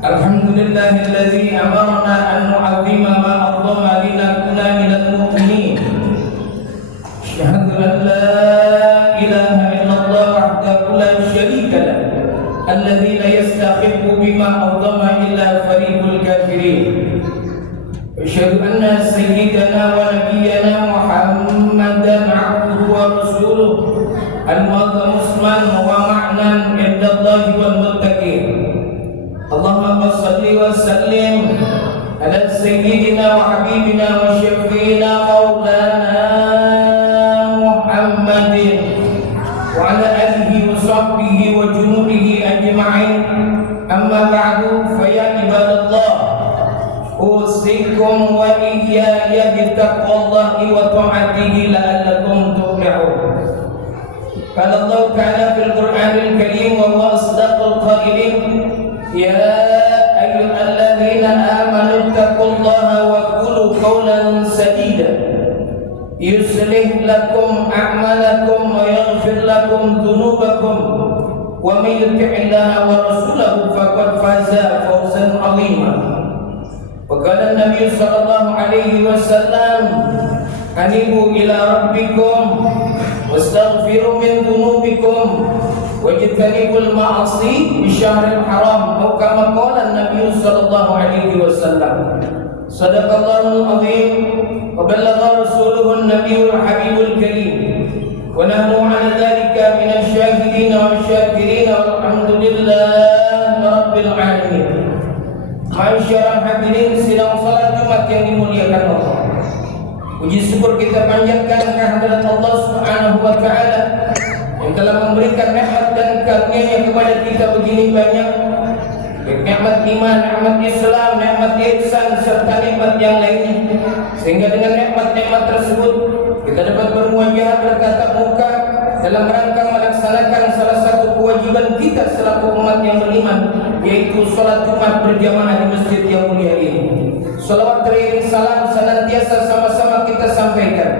Alhamdulillahilladzi amarna an nu'azzima ma a'zama linakuna minal mu'minin. Asyhadu an la ilaha illallah wahdahu la syarika lah, alladzi la yastahiqu bima a'zama illa fariqul kafirin. Asyhadu anna sayyidana wa nabiyyana Muhammadan 'abduhu wa rasuluhu al-mu'tamman wa ma'nan indallahi wal muttaqin. Allahumma salli wa sallim ala sayyidina wa habibina wa syafi'ina maulana Muhammadin wa ala alihi wa sahbihi wa junubihi ajma'in. Amma ba'du, fa ya ibadallah, usikum wa iyaya bittaqwallahi wa ta'atihi la'allakum tuflihun. Qala Allah ta'ala fil Qur'anil Karim wa huwa asdaqul qailin. Ya ayyuhalladzina amanu taqullaha wa qulu qawlan sadida yuslih lakum a'malakum wa yaghfir lakum dhunubakum wa may yuti'illaha wa rasulahu faqad faza fawzan 'azima. Wa qala an-nabiy sallallahu alaihi wasallam, anibu ila rabbikum wastaghfiru min dhunubikum wajtanibul ma'asi bi syahril haram, atau kama qala an-nabiy sallallahu alaihi wasallam. Sadaqallahul azim wa ballagha rasuluhu an-nabiyul habibul karim wa nahnu 'ala dhalika minasy syahidin wa syakirin walhamdulillahi rabbil alamin. Masyaallah hadirin sidang salat Jumat yang dimuliakan Allah, puji syukur kita panjatkan kehadirat Allah Subhanahu wa taala yang telah memberikan nikmat dan karunia kepada kita begini banyak. Nikmat iman, nikmat Islam, nikmat ihsan serta nikmat yang lainnya, sehingga dengan nikmat-nikmat tersebut kita dapat bermuajahah bertatap muka dalam rangka melaksanakan salah satu kewajiban kita selaku umat yang beriman, yaitu salat Jumat berjamaah di masjid yang mulia ini. Salawat teriring salam senantiasa sama-sama kita sampaikan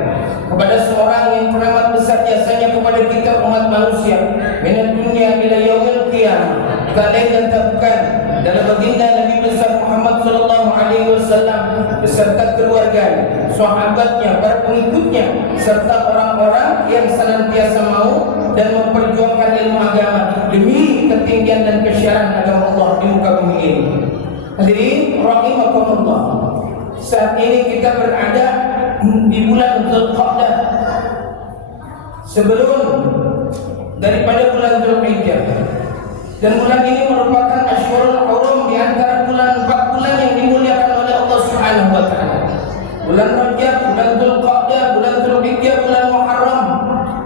kepada seorang yang teramat besar jasanya kepada kita umat manusia, minat dunia ila yaumil qiyamah, kalain dan tak bukan, dalam baginda Nabi besar Muhammad sallallahu alaihi wasallam beserta keluarganya, sahabatnya, para pengikutnya, serta orang-orang yang senantiasa mau dan memperjuangkan ilmu agama demi ketinggian dan kesyarahan agama Allah di muka bumi ini. Hadirin rahimakumullah, saat ini kita berada di bulan Dzulqa'dah, sebelum daripada bulan Dzulhijjah, dan bulan ini merupakan Ashhurul Hurum, di antara bulan 4 bulan yang dimuliakan oleh Allah Subhanahu wa taala. Bulan Rajab, bulan Dzulqa'dah, bulan Dzulhijjah, bulan Muharram.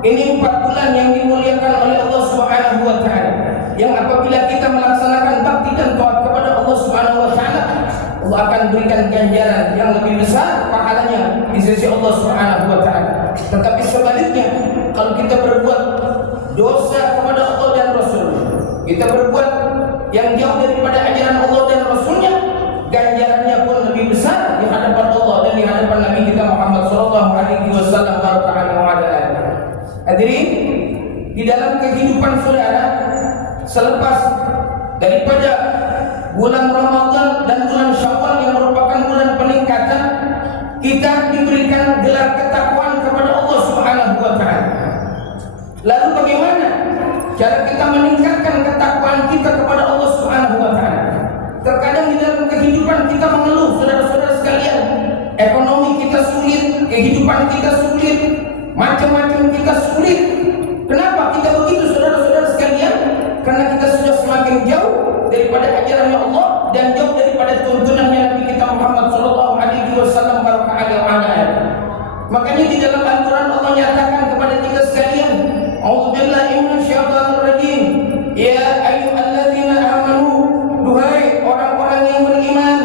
Ini 4 bulan yang dimuliakan oleh Allah Subhanahu wa taala, yang apabila kita melaksanakan bakti dan taat kepada Allah Subhanahu wa taala, Allah akan berikan ganjaran yang lebih besar pahalanya di sisi Allah Subhanahu wa taala. Tetapi sebaliknya, kalau kita berbuat dosa kepada Allah dan Rasul, kita berbuat yang jauh daripada ajaran Allah dan Rasulnya, ganjarannya pun lebih besar di hadapan Allah dan di hadapan Nabi kita Muhammad sallallahu alaihi wasallam. Hadirin, di dalam kehidupan saudara, selepas daripada bulan Ramadan dan bulan Syawal yang merupakan bulan peningkatan, kita diberikan gelar ketakwaan kepada Allah Subhanahu wa taala. Lalu bagaimana cara kita meningkatkan ketakwaan kita kepada Allah Subhanahu wa taala? Terkadang di dalam kehidupan kita mengeluh, saudara-saudara sekalian, ekonomi kita sulit, kehidupan kita sulit, macam-macam kita sulit. Kenapa kita begitu, saudara-saudara sekalian? Karena kita sudah semakin jauh daripada ajarannya Allah dan jauh daripada tuntunannya Nabi kita Muhammad sallallahu alaihi wasallam. Makanya di dalam Al-Quran Allah nyatakan kepada kita sekalian, a'udzubillahi minasyaitonir rajim, ya ayyuhalladzina amanu, duhai orang-orang yang beriman,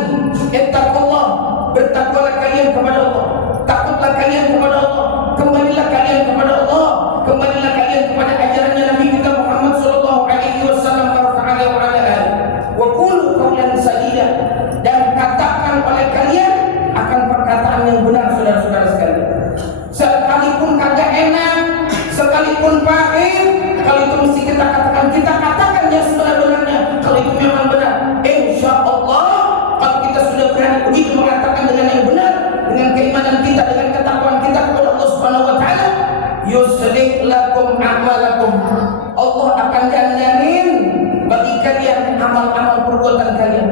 ittaqullah, bertakwalah kalian kepada Allah, takutlah kalian kepada Allah, kembalilah kalian kepada Allah, kembalilah kalian kepada ajarannya Nabi kita Muhammad sallallahu alaihi wasallam, wa qulu qawlan sadida, dan katakan oleh kalian akan perkataan begitu mengatakan dengan yang benar, dengan keimanan kita, dengan ketakwaan kita kepada Allah Subhanahu wa taala, yuslih lakum a'malakum. Allah akan dandanin bagi kalian amal-amal perbuatan kalian.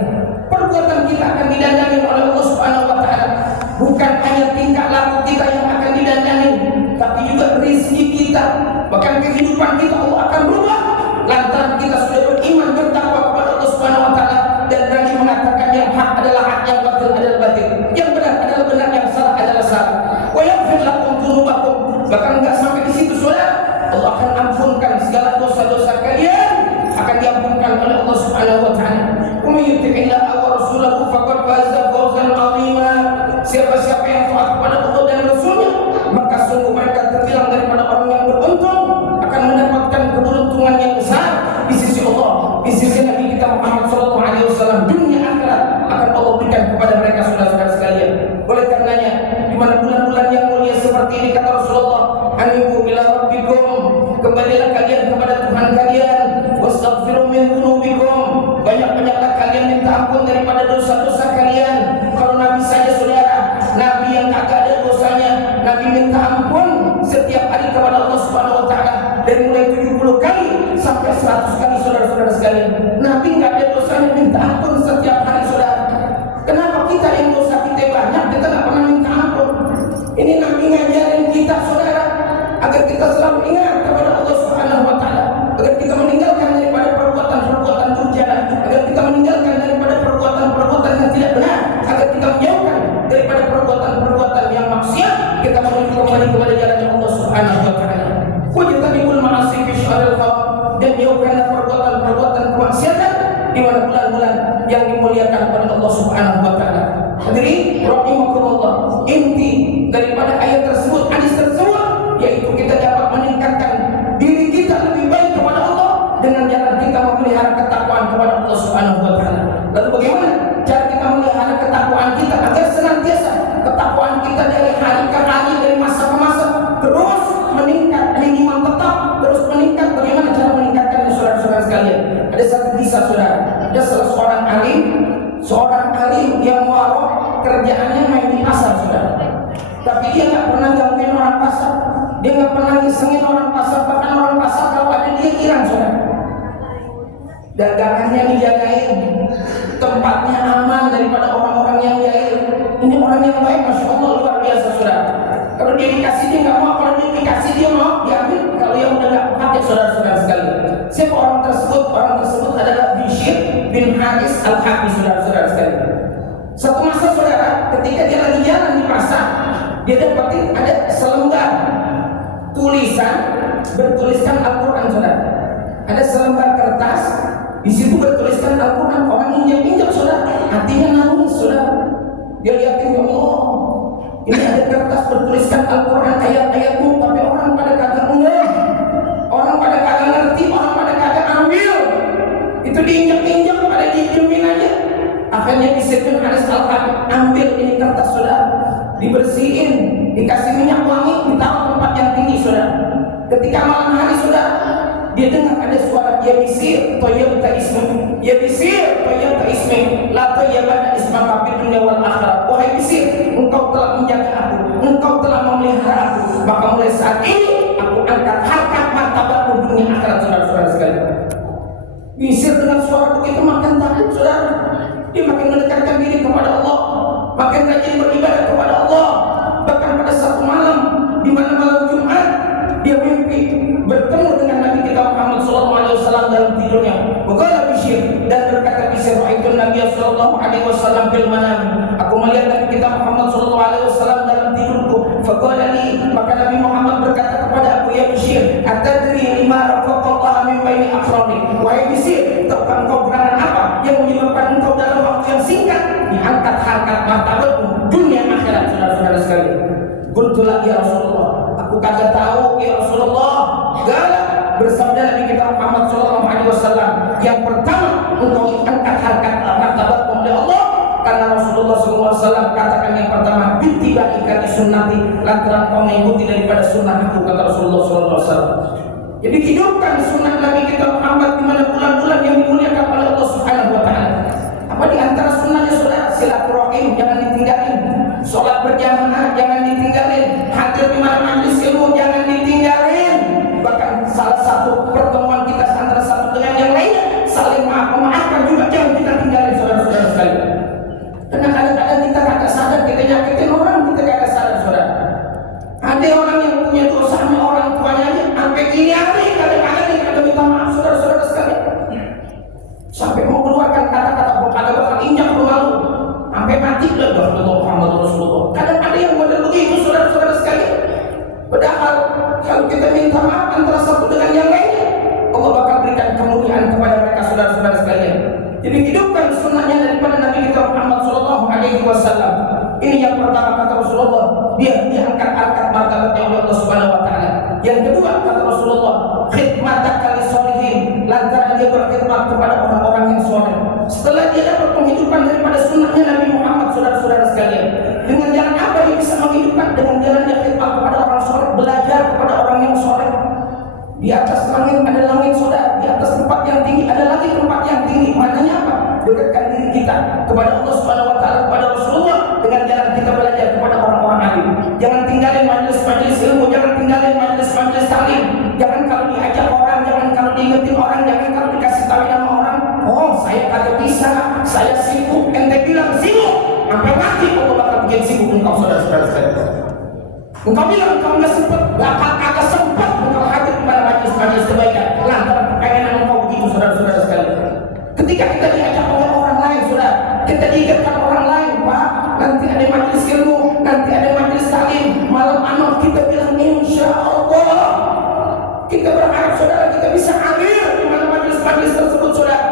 Perbuatan kita akan didandanin oleh Allah Subhanahu wa taala. Bukan hanya tingkah laku kita yang akan didandanin, tapi juga rezeki kita, bahkan kehidupan kita Allah akan berubah lantaran kita sudah beriman bertakwa kepada Allah Subhanahu wa taala dan berani mengatakan yang hak adalah hak, yang batil adalah batil, yang benar adalah benar, yang salah adalah salah. Wa yaghfir lakum dzunubakum. Bahkan enggak sampai di situ saudara, Allah akan ampunkan segala dosa-dosa kalian, akan diampunkan oleh Allah Subhanahu wa taala. Wa may yuti'illaha wa rasulahu faqad faza fawzan 'azima. Siapa-siapa yang taat kepada Allah dan Rasulnya, maka sungguh mereka terbilang daripada orang yang beruntung, akan mendapatkan keberuntungan yang besar di sisi Allah, di sisi Nabi kita Muhammad SAW. Dunia akhirat akan Allah berikan kepada mereka, saudara-saudara sekalian. Oleh karenanya, di mana bulan-bulan yang mulia seperti ini, kata Rasulullah, anibu ila rabbikum, kembalilah kalian kepada Tuhan kalian, wastaghfiru min dzunubikum, banyak-banyaklah kalian minta ampun daripada dosa-dosa kalian. Kalau Nabi saja saudara, Nabi yang kagak ada dosanya, Nabi minta ampun setiap hari kepada Allah Subhanahu wa taala dari mulai 70 kali sampai 100 kali, saudara-saudara sekalian. Nabi enggak ada dosanya minta ampun setiap hari, saudara. Kenapa kita yang dosa kita banyak kita enggak pernah minta ampun? Ini Nabi ngajarin kita, saudara, agar kita selalu ingat kepada Allah Subhanahu wa taala, agar kita meninggalkan daripada perbuatan-perbuatan durjana, agar kita meninggalkan daripada perbuatan-perbuatan yang tidak benar, agar kita menjauhkan daripada perbuatan-perbuatan yang maksiat, kita menuju kembali kepada jalan Allah Subhanahu wa taala. Wajtanibul ma'asi fi syahril haram, dan jauhkanlah perbuatan-perbuatan kemaksiatan di mana bulan-bulan yang dimuliakan oleh Allah Subhanahu wa taala. Hadirin rahimakumullah, inti daripada ayat tersebut, hadis tersebut, yaitu kita dapat meningkatkan diri kita lebih baik kepada Allah dengan jalan kita memelihara ketakwaan kepada Allah Subhanahu wa taala. Lalu bagaimana cara kita memelihara ketakwaan kita agar senantiasa ketakwaan kita dari hari ke hari, dari masa ke masa terus meningkat, minimal tetap terus meningkat? Bagaimana cara meningkatkannya, saudara-saudara sekalian? Ada satu kisah, saudara. Ada salah seorang alim yang warok, kerjaannya main di pasar, saudara. Tapi dia nggak pernah gangguin orang pasar, dia nggak pernah ngisengin orang pasar, bahkan orang pasar kalau ada dia girang, saudara. Dagangannya dijagain, tempatnya aman daripada orang-orang yang jahil. Ini orang yang baik, masya Allah, luar biasa, saudara. Kalau dia dikasih dia nggak mau, kalau dia dikasih dia mau diambil. Kalau yang udah nggak pakai, saudara-saudara sekalian. Siapa orang tersebut? Orang tersebut adalah Bishr bin Haris al-Hafi, saudara-saudara sekalian. Satu masa, saudara, ketika dia lagi jalan di pasar, dia dapatin ada selembar tulisan bertuliskan Al-Quran, saudara. Ada selembar kertas, di situ bertuliskan Al-Quran. Orang injak-injak, saudara, hatinya nangis, saudara. Dia lihatin, ya Allah, ini ada kertas bertuliskan Al-Quran, ayat-ayatmu, tapi orang pada kagak ngeh, orang pada kagak ngerti, orang pada kagak ambil. Itu diinjak-injak, pada didiemin aja. Akhirnya disipin Haris al-Hafi, ambil ini kertas, saudara, dibersihin, dikasih minyak wangi, ditaruh tempat yang tinggi, saudara. Ketika malam hari, saudara, dia dengar ada suara, ya Bishr, toyabta ismi, ya Bishr, toyabta ismi, la toyabta isma kafir dunia wal akhirat. Wahai Bishr, engkau telah menjaga aku, engkau telah memelihara aku, maka mulai saat ini aku angkat harkat martabatmu dunia akhirat, saudara-saudara sekalian. Bishr dengan suara begitu makin takut, saudara. Dia makin mendekatkan diri kepada Allah, makin rajin beribadah kepada Allah. Bahkan pada satu malam, di mana malam Jumat, dia mimpi bertemu dengan Nabi kita Muhammad SAW dalam tidurnya. Waqala Bishr, dan berkata Bishr, ra'aitu Nabi SAW fil manam. Aku melihat Nabi kita Muhammad SAW dalam tidurku. Faqala li, maka Nabi Muhammad berkata kepada aku, ya Bishr, atadri lima rafaqallah min baini aqrani. Wahai Bishr, tahukah engkau gerangan apa yang menyebabkan engkau dalam waktu yang singkat diangkat harkat martabatmu dunia akhirat, saudara-saudara sekalian? Qultu la ya Rasulullah, aku kagak tahu ya Rasulullah. Gala, bersabda Nabi kita Muhammad SAW, yang pertama engkau angkat harkat martabatmu oleh Allah karena Rasulullah SAW katakan yang pertama, bittiba'i kati sunnati, lantaran kau mengikuti daripada sunnah aku, kata Rasulullah SAW. Jadi hidupkan sunnah Nabi kita Muhammad di mana bulan-bulan yang dimuliakan oleh Allah Subhanahu wa taala. Apa di antara sunnahnya, saudara? Silaturahim gaib jangan ditinggalin, sholat berjamaah jangan ditinggalin, hadir di mana majelis ilmu jangan ditinggalin. Bahkan salah satu pertemuan kita antara satu dengan yang lainnya saling memaafkan juga jangan kita tinggalin, saudara-saudara sekalian. Karena kadang-kadang kita kagak sadar kita nyakitin orang, kita kagak sadar, saudara. Ada orang yang punya dosa sama orang tuanya sampai gini hari kadang-kadang dia kagak minta maaf, saudara-saudara sekalian. Sampai mau keluarkan kata-kata kagak bakal injak rumah lu, sampai mati lah Muhammad Rasulullah. Kadang ada yang model begitu, saudara-saudara sekalian. Padahal kalau kita minta maaf antara satu dengan yang lainnya, Allah bakal berikan kemuliaan kepada mereka, saudara-saudara sekalian. Jadi hidupkan sunnahnya daripada Nabi kita Muhammad Sallallahu Alaihi Wasallam. Ini yang pertama kata Rasulullah, dia diangkat-angkat martabatnya oleh Allah Subhanahu Wa Taala. Yang kedua kata Rasulullah, khidmataka lisolihin, lantaran dia berkhidmat kepada orang-orang yang soleh. Setelah dia dapat penghidupan daripada sunnahnya Nabi Muhammad, saudara-saudara sekalian, dengan jalan apa dia bisa menghidupkan? Dengan jalan dia khidmat kepada orang soleh, belajar kepada orang yang soleh. Di atas langit ada langit, saudara. Di atas tempat yang tinggi ada lagi tempat yang tinggi. Maknanya apa? Dekatkan diri kita kepada Allah Subhanahu Wa Taala, kepada Rasulullah dengan jalan kita belajar kepada orang-orang alim. Jangan tinggalin majelis-majelis ilmu, jangan tinggalin majelis-majelis taklim. Jangan kalau diajak orang, jangan kalau diingetin orang, jangan kalau dikasih tahu nama orang. Oh, saya kagak bisa, saya sibuk. Ente bilang sibuk, sampai mati Allah bakal bikin sibuk engkau, saudara-saudara sekalian. Engkau bilang engkau nggak sempat, bakal kagak sempat engkau hadir pada majelis-majelis kebaikan. Lantaran kepengenan engkau begitu, saudara-saudara sekalian. Ketika kita diajak oleh orang lain, saudara, kita diingatkan orang lain, Pak, nanti ada majelis ilmu, nanti ada majelis taklim, malam anak kita bilang insya Allah. Kita berharap, saudara, kita bisa hadir di mana majelis-majelis tersebut, saudara.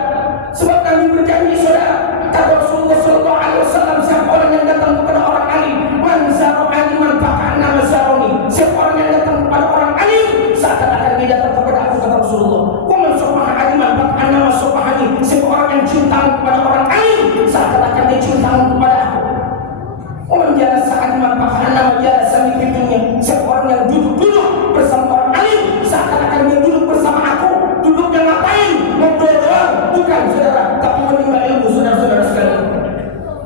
Sebab Nabi berjanji, saudara, kata Rasulullah Sallallahu Alaihi Wasallam, siapa orang yang datang kepada orang alim, man zara'ani man faka'na mazaroni. Siapa orang yang datang kepada orang alim, seakan-akan dia datang kepada aku, kata Rasulullah. Wa man sopaha aliman faka'na masopahani. Siapa orang yang cinta kepada orang alim, seakan-akan dia cinta kepada aku. Wa man jalasa aliman faka'na majalasa min fitunya. Siapa orang yang duduk-duduk bersama orang alim, seakan-akan dia duduk bersama aku. Duduknya ngapain? Ngobrol doang, bukan, saudara, tapi menimba ilmu, saudara-saudara sekalian.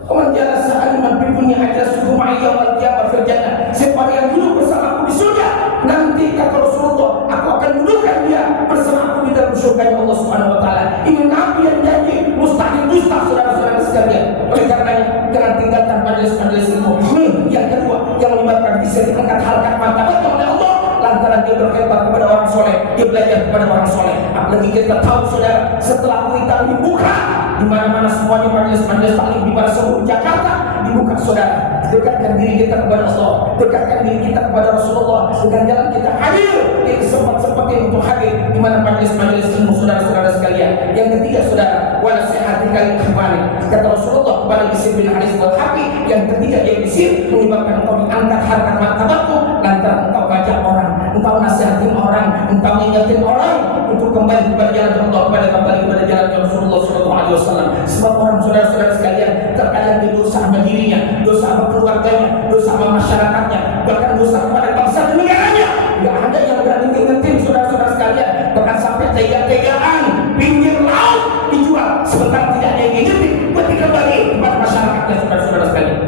Kawan jalasa aliman bidunya aja suku ma'iyah wal qiyamah fil jannah. Siapa yang duduk bersama aku di surga, nanti kata Rasulullah, aku akan dudukkan dia bersama aku di dalam surga Allah Subhanahu Wa Taala. Ini Nabi yang janji, mustahil dusta, saudara-saudara sekalian. Oleh karenanya, jangan tinggalkan majelis-majelis ilmu. Yang kedua, yang menyebabkan bisa diangkat harkat martabat oleh Allah, lantaran dia berkhidmat kepada orang soleh, dia belajar kepada orang soleh. Apalagi kita tahu, saudara, setelah kulitan dibuka di mana-mana semuanya majelis-majelis taklim di mana seluruh Jakarta dibuka, saudara. Dekatkan diri kita kepada Allah, dekatkan diri kita kepada Rasulullah dengan jalan kita hadir di sempat-sempatnya untuk hadir di mana majelis-majelis ilmu, saudara-saudara sekalian. Yang ketiga, saudara, wala sehati kali kembali kata Rasulullah kepada Bisir bin Haris al-Hafi. Yang ketiga, dia Bisir menyebabkan engkau diangkat harkat martabatmu lantaran engkau ngajak orang, engkau nasihatin orang, engkau ingatin orang untuk kembali kepada jalan Allah, kembali kepada jalan Rasulullah Sallallahu Alaihi Wasallam. Sebab orang, saudara-saudara sekalian, terkadang dia dosa sama dirinya, dosa sama keluarganya, dosa sama masyarakatnya, bahkan dosa kepada bangsa dan negaranya. Gak ada yang berani ngingetin, saudara-saudara sekalian. Bahkan sampai tega-tegaan pinggir laut dijual, sebentar tidak ada yang ngingetin, berarti kembali kepada masyarakatnya, saudara-saudara sekalian.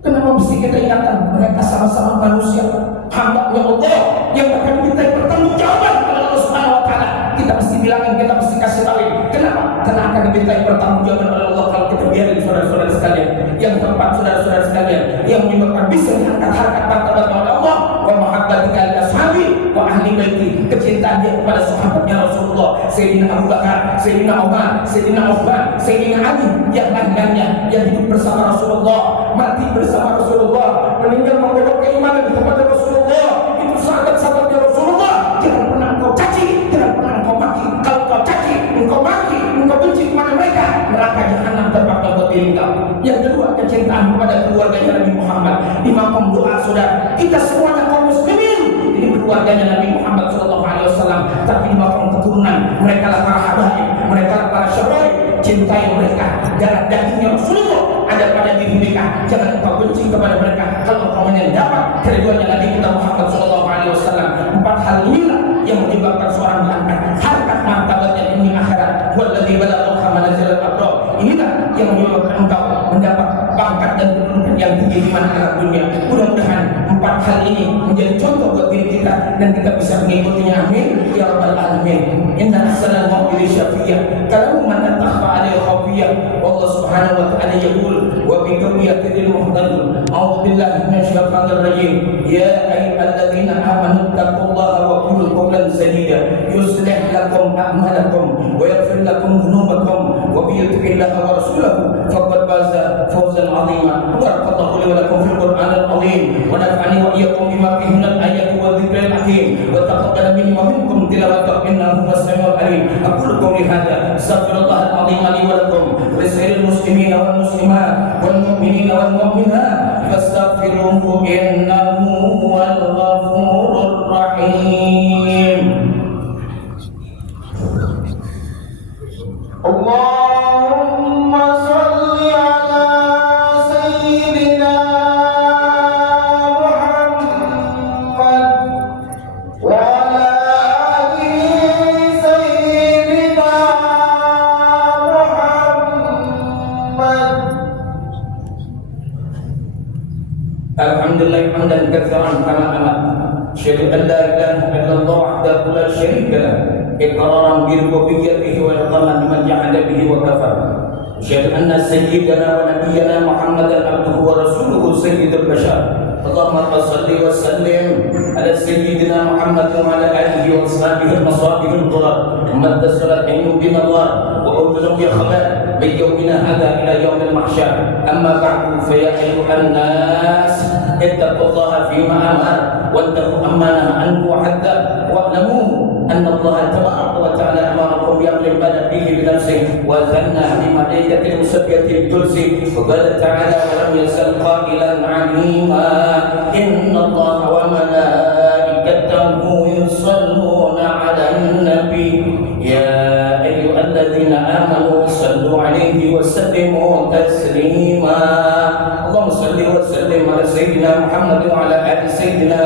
Kenapa mesti kita ingatkan? Mereka sama-sama manusia, hamba-nya Allah yang akan dimintai pertanggungjawaban kepada Allah Subhanahu Wa Taala. Kita mesti bilangin, kita mesti kasih tahu. Kenapa? Karena akan dimintai pertanggungjawaban oleh Allah kalau kita biarin, saudara-saudara sekalian. Yang keempat, saudara-saudara sekalian, yang menyebabkan bisa diangkat harkat martabat oleh Allah, wa mahabbatika li ashabi wa ahli baiti, kecintaan dia kepada sahabatnya Rasulullah, Sayyidina Abu Bakar, Sayyidina Umar, Sayyidina Uthman, Sayyidina Ali, yang lain-lainnya yang hidup bersama Rasulullah, mati bersama Rasulullah, meninggal membawa keimanan kepada Rasulullah. Itu sahabat-sahabatnya Rasulullah. Jangan pernah engkau caci, jangan pernah engkau maki. Kalau engkau caci, engkau maki, engkau benci kepada mereka, neraka jahanam tempatnya buat diri engkau. Yang kedua, kecintaan kepada keluarganya Nabi Muhammad. Di makom doa, saudara, kita semuanya kaum muslimin, ini keluarganya Nabi Muhammad Sallallahu Alaihi Wasallam. Tapi di makom keturunan, mereka lah para habaib, mereka lah para syabaib. Cintai mereka, darah dagingnya Rasulullah ada pada diri mereka. Jangan engkau benci kepada mereka. Kalau engkau mendapat keriduannya Nabi kita Muhammad Sallallahu Alaihi Wasallam. 4 hal inilah yang menyebabkan seorang diangkat harkat martabatnya di dunia akhirat. Walladzi balagha manazil al-abrar. Inilah yang menyebabkan engkau mendapat pangkat dan kedudukan yang tinggi di mana dunia. Mudah-mudahan 4 hal ini menjadi contoh buat diri kita dan kita bisa mengikutinya. Amin ya rabbal alamin. Inna ahsanal mu'mini syafiyah kalamu man takhfa alaihi khafiyah. Allah subhanahu wa ta'ala yaqul wa bi qawliyatil muhtadun a'udzu billahi minasyaitonir rajim. Ya ayyuhalladzina amanu taqullaha wa qulu qawlan sadida yuslih lakum a'malakum wa yaghfir lakum dhunubakum wa bi yuti'illaha wa rasulahu faqad faza fawzan 'azima. Barakallahu li wa lakum fil qur'anil 'azim wa nafa'ani wa iyyakum bima fihi minal ayati wa dzikril hakim wa taqabbal minni wa minkum tilawatahu innahu was-sami'ul 'alim. Aqulu qawli hadza astaghfirullahal 'azim li wa lakum wa lisa'iril muslimina wal muslimat wal mu'minina wal mu'minat fastaghfiruhu innahu huwal ghafurur rahim. Allahumma shalli ala sayyidina Muhammad wa ala ali sayyidina Muhammad. Alhamdulillah hamdan katsiran kama amat. Asyhadu an la ilaha illallah wahdahu la syarika lah. إقرارا بربوبيته وإقراما بمن جحد به وكفر. أشهد أن سيدنا ونبينا محمدا عبده ورسوله سيد البشر. اللهم صل وسلم على سيدنا محمد وعلى آله وأصحابه المصابيح الغرر ثم اتصلت عينهم بالنظر وأذنهم بخبر من يومنا هذا إلى يوم المحشر. أما بعد فيا أيها الناس اتقوا الله فيما أمر واتقوا عما نهى عنه وحذر واعلموا أن الله تبارك وتعالى أمركم بأمر بدأ به بنفسه وثنى بملائكة المسبية الجلس وقال تعالى ولم يزل قائلا عليما إن الله وملائكته يصلون على النبي يا أيها الذين آمنوا صلوا عليه وسلموا تسليما. اللهم صل وسلم على سيدنا محمد وعلى آل سيدنا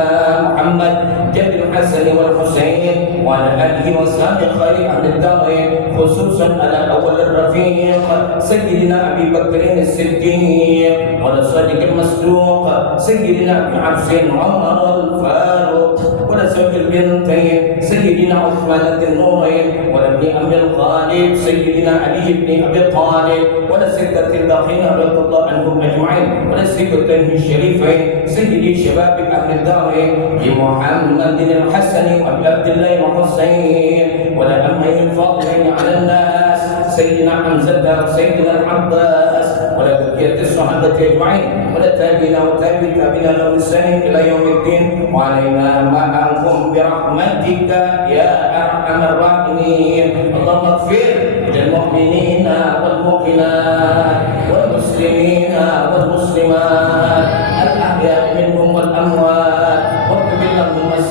محمد جد الحسن والحسين وعلى آله وصحبه خير أهل الدارين خصوصا على أول الرفيق سيدنا أبي بكر الصديق وعلى الصادق المصدوق سيدنا أبي حفص عمر الفاروق وعلى زوج البنتين سيدنا عثمان ذي النورين وعلى ابن أبي الغالب سيدنا علي بن أبي طالب وعلى ستة الباقين رضي الله عنهم أجمعين وعلى سيدتين الشريفين سيدي شباب أهل الدارين محمد الحسن وأبي عبد الله الحسين ولا أمه الفاضلين على الناس سيدنا حمزة وسيدنا العباس ولا بقية الصحابة أجمعين ولا تابعين وتابعين تابعين لهم بإحسان إلى يوم الدين وعلينا معهم برحمتك يا أرحم الراحمين. اللهم اغفر للمؤمنين والمؤمنات والمسلمين والمسلمات الأحياء منهم والأموات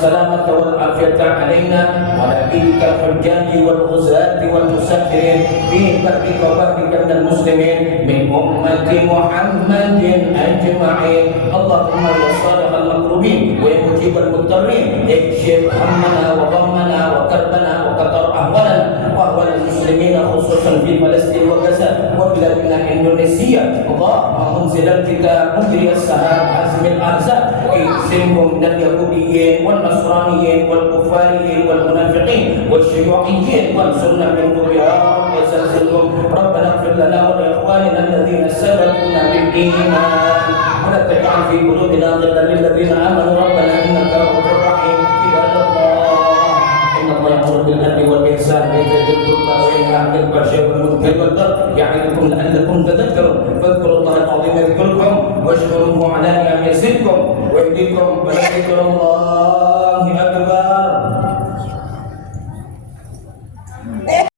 السلامة والعافية علينا وعلى أبيك الحجاج والغزاة والمسافرين في برك وبحرك من المسلمين من أمة محمد أجمعين. اللهم يا صالح المكروبين ويا مجيب المضطرين اكشف همنا وغمنا وكربنا وقطر أهوالنا وأهوال المسلمين خصوصا في فلسطين وغزة وبلادنا إندونيسيا. اللهم منزل الكتاب مجري السحاب حازم الأحزاب اقسمهم من اليهوديين والنصرانيين والكفاريين والمنافقين والشيوعيين وانصرنا منهم يا رب وزلزلهم. ربنا اغفر لنا ولإخواننا الذين سبقونا بالإيمان ولا تجعل في قلوبنا غلا للذين آمنوا ربنا إنك رؤوف رحيم. عباد الله إن الله يأمر بالعدل والإحسان وإيتاء ذي القربى وينهى عن الفحشاء والمنكر والبغي يعظكم لعلكم تذكرون. فاذكروا الله العظيم يذكركم واشكروه على نعمه يزدكم ويهديكم ولذكر الله